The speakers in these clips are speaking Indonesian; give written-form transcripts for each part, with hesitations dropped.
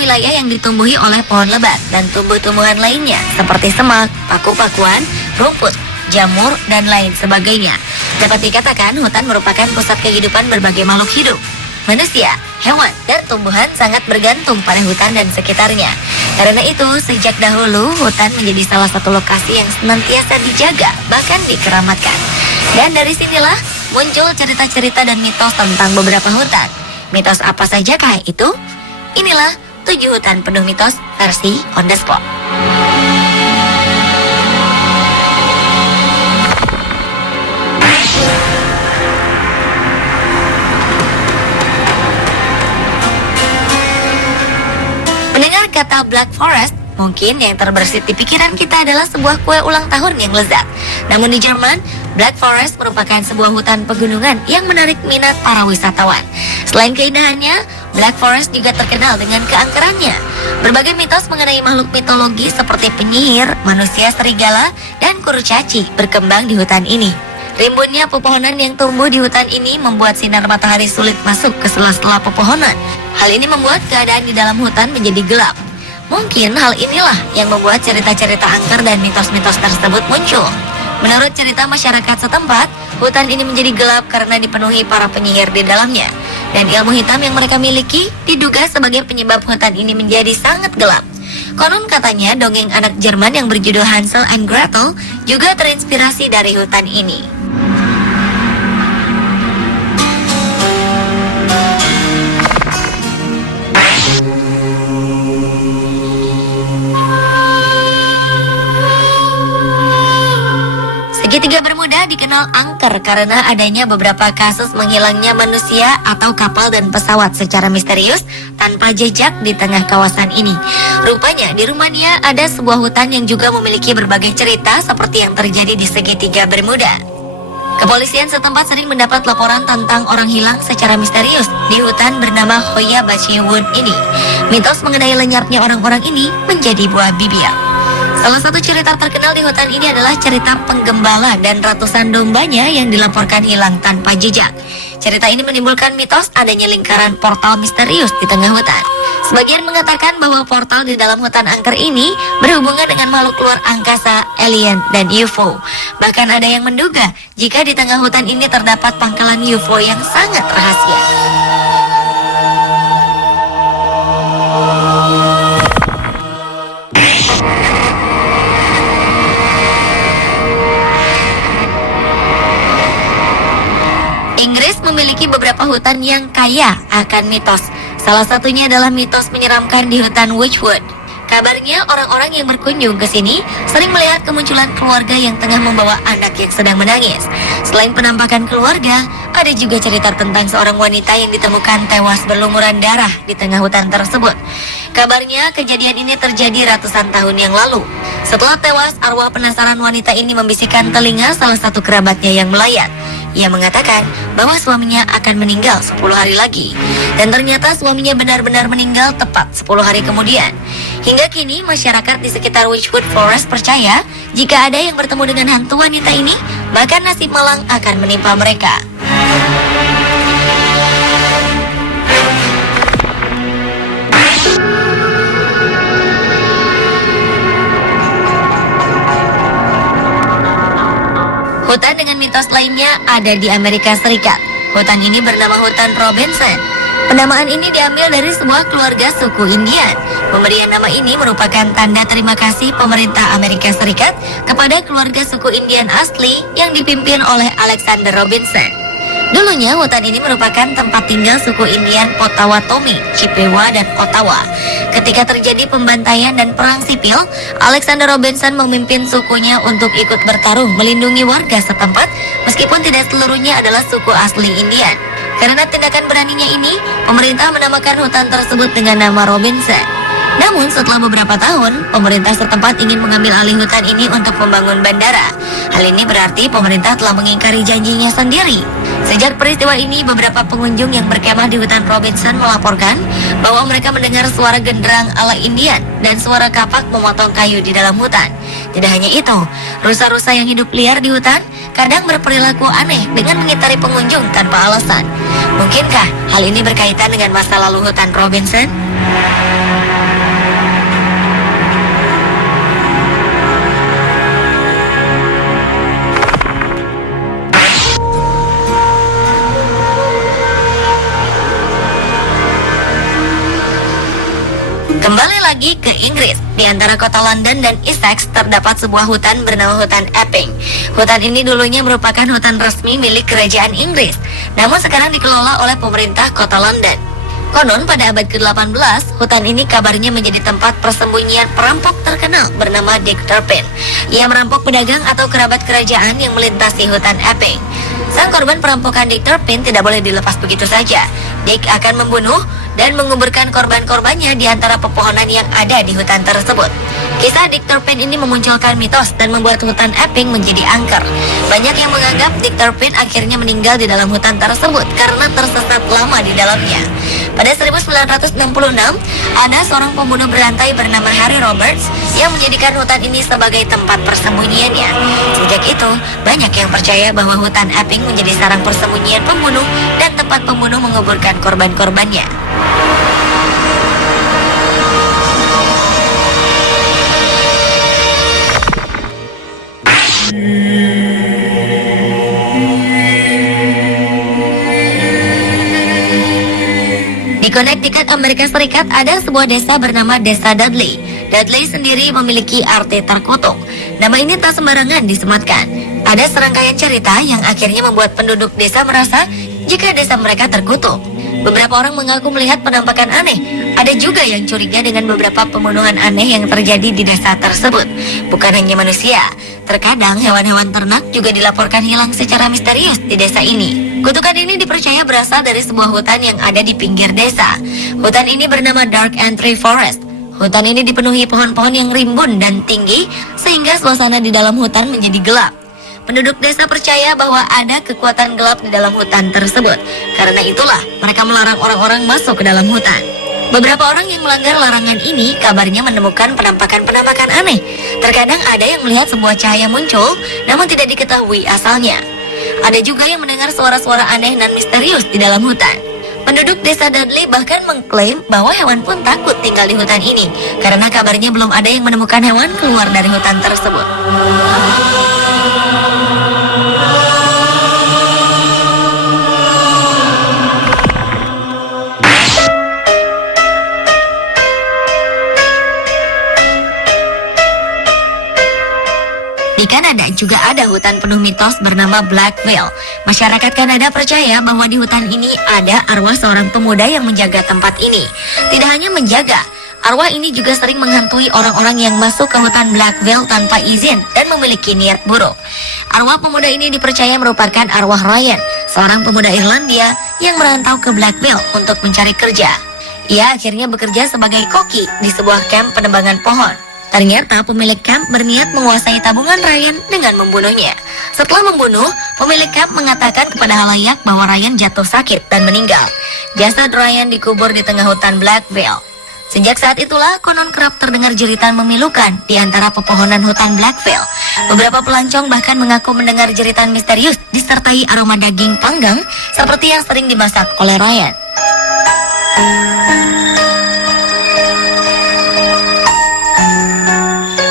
wilayah yang ditumbuhi oleh pohon lebat dan tumbuh-tumbuhan lainnya seperti semak, paku-pakuan, rumput, jamur, dan lain sebagainya. Dapat dikatakan hutan merupakan pusat kehidupan berbagai makhluk hidup. Manusia, hewan, dan tumbuhan sangat bergantung pada hutan dan sekitarnya. Karena itu, sejak dahulu hutan menjadi salah satu lokasi yang senantiasa dijaga, bahkan dikeramatkan. Dan dari sinilah muncul cerita-cerita dan mitos tentang beberapa hutan. Mitos apa sajakah itu? Inilah 7 hutan penuh mitos versi on the spot. Mendengar kata Black Forest, mungkin yang terbersit di pikiran kita adalah sebuah kue ulang tahun yang lezat. Namun di Jerman, Black Forest merupakan sebuah hutan pegunungan yang menarik minat para wisatawan. Selain keindahannya, Black Forest juga terkenal dengan keangkerannya. Berbagai mitos mengenai makhluk mitologi seperti penyihir, manusia serigala, dan kurcaci berkembang di hutan ini. Rimbunnya pepohonan yang tumbuh di hutan ini membuat sinar matahari sulit masuk ke sela-sela pepohonan. Hal ini membuat keadaan di dalam hutan menjadi gelap. Mungkin hal inilah yang membuat cerita-cerita angker dan mitos-mitos tersebut muncul. Menurut cerita masyarakat setempat, hutan ini menjadi gelap karena dipenuhi para penyihir di dalamnya. Dan ilmu hitam yang mereka miliki diduga sebagai penyebab hutan ini menjadi sangat gelap. Konon katanya dongeng anak Jerman yang berjudul Hansel and Gretel juga terinspirasi dari hutan ini. Segitiga Bermuda dikenal angker karena adanya beberapa kasus menghilangnya manusia atau kapal dan pesawat secara misterius tanpa jejak di tengah kawasan ini. Rupanya di Rumania ada sebuah hutan yang juga memiliki berbagai cerita seperti yang terjadi di Segitiga Bermuda. Kepolisian setempat sering mendapat laporan tentang orang hilang secara misterius di hutan bernama Hoya Baci Wood ini. Mitos mengenai lenyapnya orang-orang ini menjadi buah bibir. Salah satu cerita terkenal di hutan ini adalah cerita penggembala dan ratusan dombanya yang dilaporkan hilang tanpa jejak. Cerita ini menimbulkan mitos adanya lingkaran portal misterius di tengah hutan. Sebagian mengatakan bahwa portal di dalam hutan angker ini berhubungan dengan makhluk luar angkasa, alien, dan UFO. Bahkan ada yang menduga jika di tengah hutan ini terdapat pangkalan UFO yang sangat rahasia. Inggris memiliki beberapa hutan yang kaya akan mitos. Salah satunya adalah mitos menyeramkan di hutan Witchwood. Kabarnya orang-orang yang berkunjung ke sini sering melihat kemunculan keluarga yang tengah membawa anak yang sedang menangis. Selain penampakan keluarga, ada juga cerita tentang seorang wanita yang ditemukan tewas berlumuran darah di tengah hutan tersebut. Kabarnya kejadian ini terjadi ratusan tahun yang lalu. Setelah tewas, arwah penasaran wanita ini membisikkan telinga salah satu kerabatnya yang melayat. Ia mengatakan bahwa suaminya akan meninggal 10 hari lagi. Dan ternyata suaminya benar-benar meninggal tepat 10 hari kemudian. Hingga kini masyarakat di sekitar Witchwood Forest percaya jika ada yang bertemu dengan hantu wanita ini, maka nasib malang akan menimpa mereka. Hutan dengan mitos lainnya ada di Amerika Serikat. Hutan ini bernama Hutan Robinson. Penamaan ini diambil dari sebuah keluarga suku Indian. Pemberian nama ini merupakan tanda terima kasih pemerintah Amerika Serikat kepada keluarga suku Indian asli yang dipimpin oleh Alexander Robinson. Dulunya hutan ini merupakan tempat tinggal suku Indian Potawatomi, Chippewa, dan Ottawa. Ketika terjadi pembantaian dan perang sipil, Alexander Robinson memimpin sukunya untuk ikut bertarung melindungi warga setempat meskipun tidak seluruhnya adalah suku asli Indian. Karena tindakan beraninya ini, pemerintah menamakan hutan tersebut dengan nama Robinson. Namun setelah beberapa tahun, pemerintah setempat ingin mengambil alih hutan ini untuk membangun bandara. Hal ini berarti pemerintah telah mengingkari janjinya sendiri. Sejak peristiwa ini, beberapa pengunjung yang berkemah di hutan Robinson melaporkan bahwa mereka mendengar suara genderang ala Indian dan suara kapak memotong kayu di dalam hutan. Tidak hanya itu, rusa-rusa yang hidup liar di hutan kadang berperilaku aneh dengan mengitari pengunjung tanpa alasan. Mungkinkah hal ini berkaitan dengan masa lalu hutan Robinson? lagi ke Inggris. Di antara kota London dan Essex terdapat sebuah hutan bernama hutan Epping. Hutan ini dulunya merupakan hutan resmi milik kerajaan Inggris, namun sekarang dikelola oleh pemerintah kota London. Konon pada abad ke-18, hutan ini kabarnya menjadi tempat persembunyian perampok terkenal bernama Dick Turpin. Ia merampok pedagang atau kerabat kerajaan yang melintasi hutan Epping. Sang korban perampokan Dick Turpin tidak boleh dilepas begitu saja. Dick akan membunuh dan menguburkan korban-korbannya di antara pepohonan yang ada di hutan tersebut. Kisah Dick Turpin ini memunculkan mitos dan membuat hutan Epping menjadi angker. Banyak yang menganggap Dick Turpin akhirnya meninggal di dalam hutan tersebut karena tersesat lama di dalamnya. Pada 1966, ada seorang pembunuh berantai bernama Harry Roberts yang menjadikan hutan ini sebagai tempat persembunyiannya. Sejak itu, banyak yang percaya bahwa hutan Epping menjadi sarang persembunyian pembunuh dan tempat pembunuh menguburkan korban-korbannya. Di Connecticut, Amerika Serikat, ada sebuah desa bernama Desa Dudley. Dudley sendiri memiliki arti terkutuk. Nama ini tak sembarangan disematkan. Ada serangkaian cerita yang akhirnya membuat penduduk desa merasa jika desa mereka terkutuk. Beberapa orang mengaku melihat penampakan aneh. Ada juga yang curiga dengan beberapa pembunuhan aneh yang terjadi di desa tersebut. Bukan hanya manusia, terkadang hewan-hewan ternak juga dilaporkan hilang secara misterius di desa ini. Kutukan ini dipercaya berasal dari sebuah hutan yang ada di pinggir desa. Hutan ini bernama Dark Entry Forest. Hutan ini dipenuhi pohon-pohon yang rimbun dan tinggi, sehingga suasana di dalam hutan menjadi gelap. Penduduk desa percaya bahwa ada kekuatan gelap di dalam hutan tersebut. Karena itulah mereka melarang orang-orang masuk ke dalam hutan. Beberapa orang yang melanggar larangan ini kabarnya menemukan penampakan-penampakan aneh. Terkadang ada yang melihat sebuah cahaya muncul, namun tidak diketahui asalnya. Ada juga yang mendengar suara-suara aneh dan misterius di dalam hutan. Penduduk desa Dudley bahkan mengklaim bahwa hewan pun takut tinggal di hutan ini, karena kabarnya belum ada yang menemukan hewan keluar dari hutan tersebut. Di Kanada juga ada hutan penuh mitos bernama Blackville. Masyarakat Kanada percaya bahwa di hutan ini ada arwah seorang pemuda yang menjaga tempat ini. Tidak hanya menjaga, arwah ini juga sering menghantui orang-orang yang masuk ke hutan Blackville tanpa izin dan memiliki niat buruk. Arwah pemuda ini dipercaya merupakan arwah Ryan, seorang pemuda Irlandia yang merantau ke Blackville untuk mencari kerja. Ia akhirnya bekerja sebagai koki di sebuah kamp penebangan pohon. Ternyata pemilik kamp berniat menguasai tabungan Ryan dengan membunuhnya. Setelah membunuh, pemilik kamp mengatakan kepada halayak bahwa Ryan jatuh sakit dan meninggal. Jasad Ryan dikubur di tengah hutan Blackville. Sejak saat itulah konon kerap terdengar jeritan memilukan di antara pepohonan hutan Blackville. Beberapa pelancong bahkan mengaku mendengar jeritan misterius disertai aroma daging panggang seperti yang sering dimasak oleh Ryan.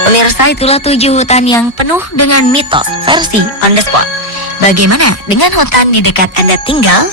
Pemirsa, itulah 7 hutan yang penuh dengan mitos versi on the spot. Bagaimana dengan hutan di dekat Anda tinggal?